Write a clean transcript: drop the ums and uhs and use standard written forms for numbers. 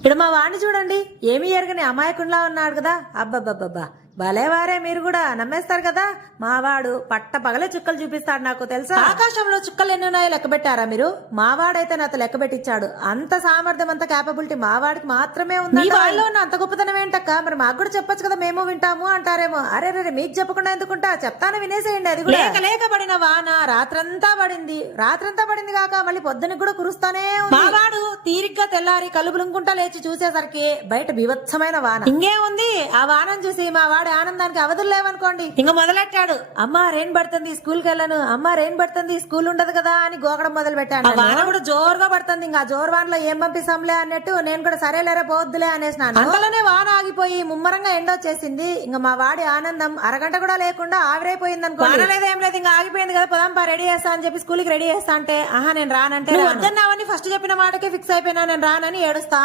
ఇక్కడ మా వాడిని చూడండి, ఏమి ఎరగని అమాయకుల్లా ఉన్నాడు కదా. అబ్బబ్బబ్బబ్బా, భలేవారే మీరు కూడా నమ్మేస్తారు కదా. మావాడు పట్ట పగలే చుక్కలు చూపిస్తాడు నాకు తెలుసా. ఆకాశంలో చుక్కలు ఎన్ని ఉన్నాయో లెక్క పెట్టారా మీరు? మావాడైతే నాతో లెక్క పెట్టించాడు. అంత సామర్థ్యం, అంత క్యాపబిలిటీ మావాడికి మాత్రమే ఉంది. వాళ్ళలో ఉన్న అంత గొప్పతనం ఏంటక్క? మరి మాకు కూడా చెప్పొచ్చు కదా, మేము వింటాము అంటారేమో. అరే రే, మీకు చెప్పకుండా ఎందుకుంటా, చెప్తాను వినేసేయండి. అది కూడా లేక పడిన వాన రాత్రంతా పడింది కాక మళ్ళీ పొద్దునకి కూడా కురుస్తానే ఉంది. మావాడు తీరిగ్గా తెల్లారి కలుపులుంకుంటా లేచి చూసేసరికి బయట బీభత్సమైన వాన. ఇంకేముంది, ఆ వానను చూసి మా వాడి ఆనందానికి అవధులు లేవనుకోండి. ఇంకా మొదలెట్టాడు, అమ్మా రెయిన్ పడుతుంది స్కూల్ కి వెళ్ళను, అమ్మా రెయిన్ పడుతుంది స్కూల్ ఉండదు కదా అని గోకడం మొదలు పెట్టాను. వాన కూడా జోరుగా పడుతుంది. ఇంకా జోరు వానలో ఏం పంపిస్తాంలే అన్నట్టు నేను కూడా సరేలేరే పోవద్దులే అనేసినాను. అంతలోనే వాన ఆగిపోయి ముమ్మరంగా ఎండొచ్చేసింది. ఇంకా మా వాడి ఆనందం అరగంట కూడా లేకుండా ఆవిరైపోయింది అనుకో. వాన లేదు ఏం లేదు, ఇంకా ఆగిపోయింది కదా, పోదాంపా రెడీ చేస్తా అని చెప్పి స్కూల్ కి రెడీ చేస్తా అంటే, ఆహా నేను రానంటే వద్దన్నావని ఫస్ట్ చెప్పిన మాటకే ఫిక్స్ అయిపోయినా, నేను రానని ఏడుస్తా.